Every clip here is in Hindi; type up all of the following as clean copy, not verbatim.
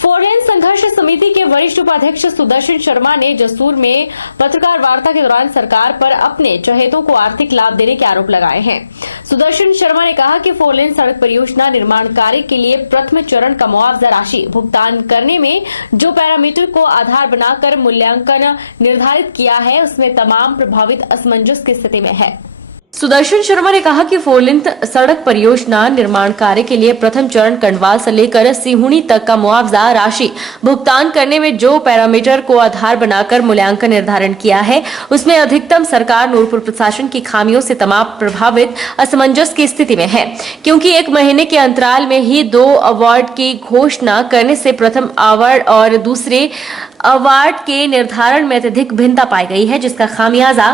फोर लेन संघर्ष समिति के वरिष्ठ उपाध्यक्ष सुदर्शन शर्मा ने जसूर में पत्रकार वार्ता के दौरान सरकार पर अपने चहेतों को आर्थिक लाभ देने के आरोप लगाए हैं। सुदर्शन शर्मा ने कहा कि फोर लेन सड़क परियोजना निर्माण कार्य के लिए प्रथम चरण का मुआवजा राशि भुगतान करने में जो पैरामीटर को आधार बनाकर मूल्यांकन निर्धारित किया है उसमें तमाम प्रभावित असमंजस की स्थिति में है। सुदर्शन शर्मा ने कहा कि फोर लेन सड़क परियोजना निर्माण कार्य के लिए प्रथम चरण कंडवाल से लेकर सिहुणी तक का मुआवजा राशि भुगतान करने में जो पैरामीटर को आधार बनाकर मूल्यांकन निर्धारण किया है उसमें अधिकतम सरकार नूरपुर प्रशासन की खामियों से तमाम प्रभावित असमंजस की स्थिति में है, क्योंकि 1 महीने के अंतराल में ही 2 अवार्ड की घोषणा करने से प्रथम अवार्ड और दूसरे अवार्ड के निर्धारण में अत्यधिक भिन्नता पाई गई है, जिसका खामियाजा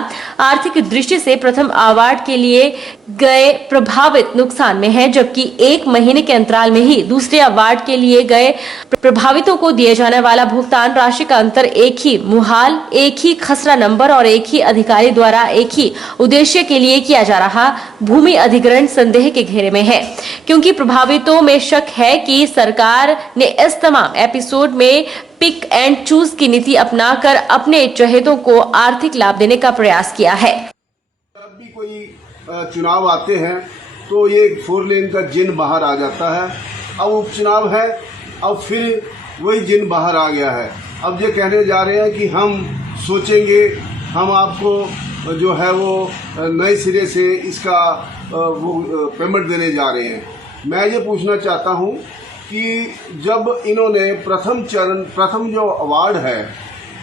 आर्थिक दृष्टि से प्रथम अवार्ड के लिए गए प्रभावित नुकसान में है, जबकि 1 महीने के अंतराल में ही दूसरे अवार्ड के लिए गए प्रभावितों को दिए जाने वाला भुगतान राशि का अंतर एक ही मुहाल, एक ही खसरा नंबर और एक ही अधिकारी द्वारा एक ही उद्देश्य के लिए किया जा रहा भूमि अधिग्रहण संदेह के घेरे में है, क्योंकि प्रभावितों में शक है कि सरकार ने इस तमाम एपिसोड में पिक एंड चूज की नीति अपनाकर अपने चहेतों को आर्थिक लाभ देने का प्रयास किया है। जब भी कोई चुनाव आते हैं तो ये फोर लेन का जिन बाहर आ जाता है। अब उपचुनाव है, अब फिर वही जिन बाहर आ गया है। अब ये कहने जा रहे हैं कि हम सोचेंगे, हम आपको जो है वो नए सिरे से इसका वो पेमेंट देने जा रहे हैं। मैं ये पूछना चाहता हूँ कि जब इन्होंने प्रथम जो अवार्ड है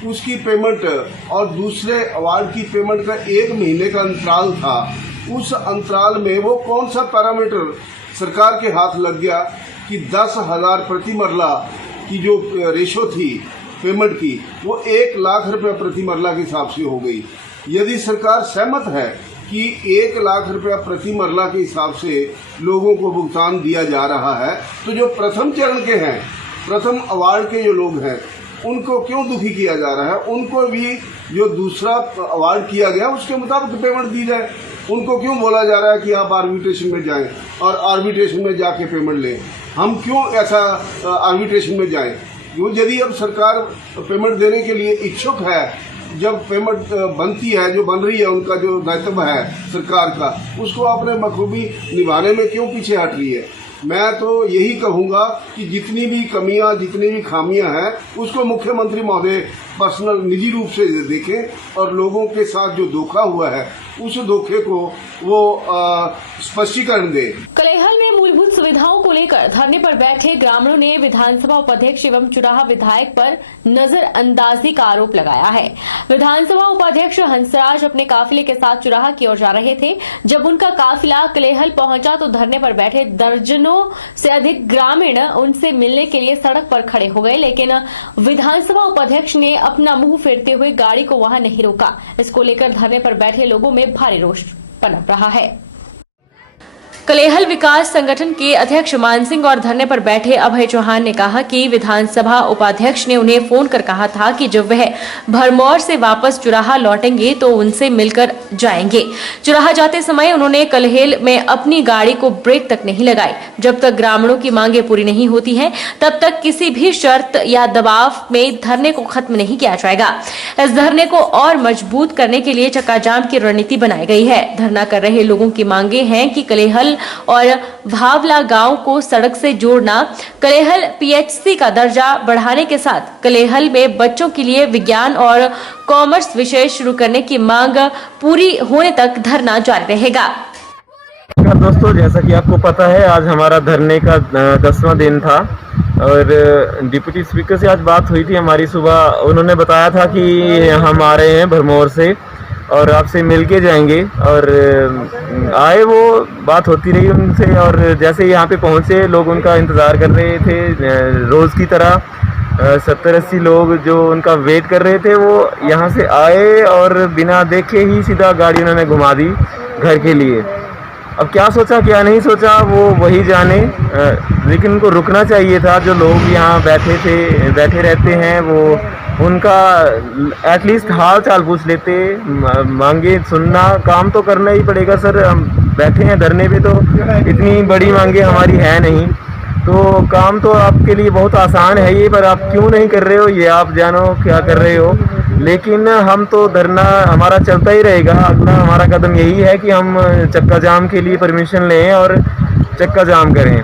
उसकी पेमेंट और दूसरे अवार्ड की पेमेंट का 1 महीने का अंतराल था, उस अंतराल में वो कौन सा पैरामीटर सरकार के हाथ लग गया कि 10,000 प्रति मरला की जो रेशो थी पेमेंट की वो 1 लाख रुपये प्रति मरला के हिसाब से हो गई। यदि सरकार सहमत है कि 1 लाख रुपया प्रति मरला के हिसाब से लोगों को भुगतान दिया जा रहा है, तो जो प्रथम चरण के हैं, प्रथम अवार्ड के जो लोग हैं, उनको क्यों दुखी किया जा रहा है? उनको भी जो दूसरा अवार्ड किया गया उसके मुताबिक पेमेंट दी जाए। उनको क्यों बोला जा रहा है कि आप आर्बिट्रेशन में जाएं और आर्बिट्रेशन में जाके पेमेंट लें? हम क्यों ऐसा आर्बिट्रेशन में जाएं? यदि अब सरकार पेमेंट देने के लिए इच्छुक है, जब पेमेंट बनती है, जो बन रही है, उनका जो दायित्व है सरकार का, उसको अपने बखूबी निभाने में क्यों पीछे हट रही है? मैं तो यही कहूँगा कि जितनी भी कमियां, जितनी भी खामियां हैं, उसको मुख्यमंत्री महोदय पर्सनल निजी रूप से देखें और लोगों के साथ जो धोखा हुआ है उस धोखे को वो स्पष्टीकरण दे। कलेहल में मूलभूत सुविधाओं को लेकर धरने पर बैठे ग्रामीणों ने विधानसभा उपाध्यक्ष एवं चुराहा विधायक पर नजरअंदाजी का आरोप लगाया है। विधानसभा उपाध्यक्ष हंसराज अपने काफिले के साथ चुराहा की ओर जा रहे थे। जब उनका काफिला कलेहल पहुंचा तो धरने पर बैठे दर्जनों से अधिक ग्रामीण उनसे मिलने के लिए सड़क पर खड़े हो गए, लेकिन विधानसभा उपाध्यक्ष ने अपना मुंह फेरते हुए गाड़ी को वहां नहीं रोका। इसको लेकर धरने पर बैठे लोगों में भारी रोष पनप रहा है। कलेहल विकास संगठन के अध्यक्ष मान सिंह और धरने पर बैठे अभय चौहान ने कहा कि विधानसभा उपाध्यक्ष ने उन्हें फोन कर कहा था कि जब वह भरमौर से वापस चुराहा लौटेंगे तो उनसे मिलकर जाएंगे। चुराहा जाते समय उन्होंने कलेहल में अपनी गाड़ी को ब्रेक तक नहीं लगाई। जब तक ग्रामीणों की मांगे पूरी नहीं होती हैं, तब तक किसी भी शर्त या दबाव में धरने को खत्म नहीं किया जाएगा। इस धरने को और मजबूत करने के लिए चक्काजाम की रणनीति बनाई गई है। धरना कर रहे लोगों की मांगे हैं कि कलेहल और भावला गांव को सड़क से जोड़ना, कलेहल पीएचसी का दर्जा बढ़ाने के साथ कलेहल में बच्चों के लिए विज्ञान और कॉमर्स विषय शुरू करने की मांग पूरी होने तक धरना जारी रहेगा। दोस्तों, जैसा कि आपको पता है, आज हमारा धरने का 10वां दिन था और डिप्टी स्पीकर से आज बात हुई थी हमारी सुबह। उन्होंने बताया था कि हम आ रहे हैं भरमौर से और आपसे मिल के जाएंगे, और आए, वो बात होती रही उनसे। और जैसे यहाँ पे पहुँचे, लोग उनका इंतज़ार कर रहे थे रोज़ की तरह। 70-80 लोग जो उनका वेट कर रहे थे वो यहाँ से आए और बिना देखे ही सीधा गाड़ी उन्होंने घुमा दी घर के लिए। अब क्या सोचा क्या नहीं सोचा वो वही जाने, लेकिन उनको रुकना चाहिए था। जो लोग यहाँ बैठे रहते हैं, वो उनका एटलीस्ट हाल चाल पूछ लेते, मांगे सुनना। काम तो करना ही पड़ेगा सर, हम बैठे हैं धरने पे, तो इतनी बड़ी मांगे हमारी है नहीं। तो काम तो आपके लिए बहुत आसान है ये, पर आप क्यों नहीं कर रहे हो ये आप जानो क्या कर रहे हो। लेकिन हम तो धरना हमारा चलता ही रहेगा। अगला हमारा कदम यही है कि हम चक्का जाम के लिए परमिशन लें और चक्का जाम करें,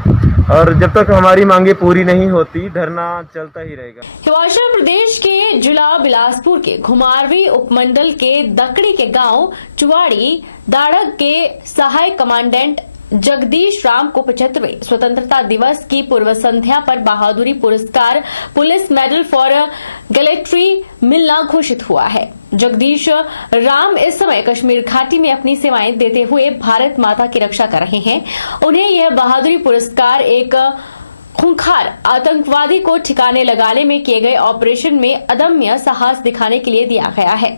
और जब तक हमारी मांगे पूरी नहीं होती धरना चलता ही रहेगा। हिमाचल प्रदेश के जिला बिलासपुर के घुमारवी उपमंडल के दकड़ी के गांव चुवाड़ी दाड़क के सहायक कमांडेंट जगदीश राम को 75वें स्वतंत्रता दिवस की पूर्व संध्या पर बहादुरी पुरस्कार पुलिस मेडल फॉर गैलेट्री मिलना घोषित हुआ है। जगदीश राम इस समय कश्मीर घाटी में अपनी सेवाएं देते हुए भारत माता की रक्षा कर रहे हैं। उन्हें यह बहादुरी पुरस्कार एक खूंखार आतंकवादी को ठिकाने लगाने में किए गए ऑपरेशन में अदम्य साहस दिखाने के लिए दिया गया है।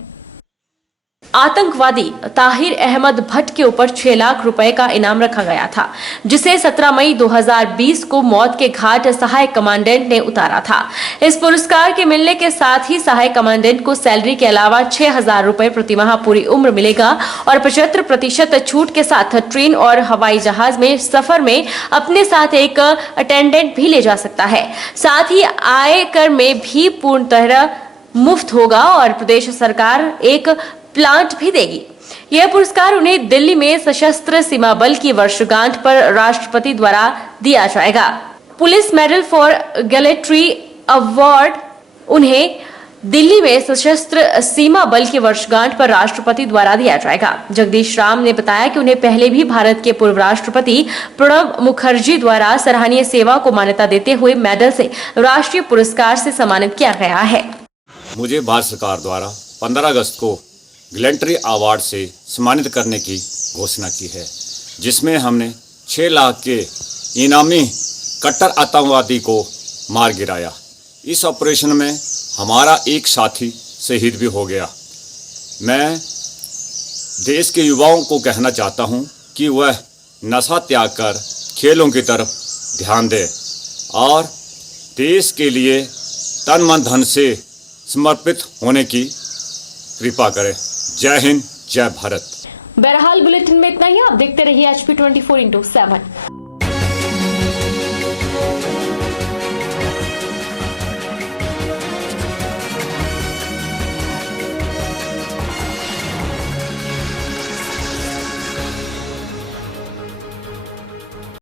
आतंकवादी ताहिर अहमद भट्ट के ऊपर 6 लाख रुपए का इनाम रखा गया था, जिसे 17 मई 2020 को मौत के घाट सहायक कमांडेंट ने उतारा था। इस पुरस्कार के मिलने के साथ ही सहायक कमांडेंट को सैलरी के अलावा 6,000 रुपए प्रति माह पूरी उम्र मिलेगा और 75% छूट के साथ ट्रेन और हवाई जहाज में सफर में अपने साथ एक अटेंडेंट भी ले जा सकता है। साथ ही आयकर में भी पूर्णतः मुफ्त होगा और प्रदेश सरकार एक प्लांट भी देगी। यह पुरस्कार उन्हें दिल्ली में सशस्त्र सीमा बल की वर्षगांठ पर राष्ट्रपति द्वारा दिया जाएगा। पुलिस मेडल फॉर गैलेट्री अवार्ड उन्हें दिल्ली में सशस्त्र सीमा बल की वर्षगांठ पर राष्ट्रपति द्वारा दिया जाएगा। जगदीश राम ने बताया कि उन्हें पहले भी भारत के पूर्व राष्ट्रपति प्रणब मुखर्जी द्वारा सराहनीय सेवा को मान्यता देते हुए मेडल से राष्ट्रीय पुरस्कार से सम्मानित किया गया है। मुझे भारत सरकार द्वारा 15 अगस्त को गैलेंट्री अवार्ड से सम्मानित करने की घोषणा की है, जिसमें हमने 6 लाख के इनामी कट्टर आतंकवादी को मार गिराया। इस ऑपरेशन में हमारा एक साथी शहीद भी हो गया। मैं देश के युवाओं को कहना चाहता हूं कि वह नशा त्याग कर खेलों की तरफ ध्यान दें और देश के लिए तन मन धन से समर्पित होने की कृपा करें। जय हिंद, जय भारत। बहरहाल बुलेटिन में इतना ही। आप देखते रहिए HP 24/7।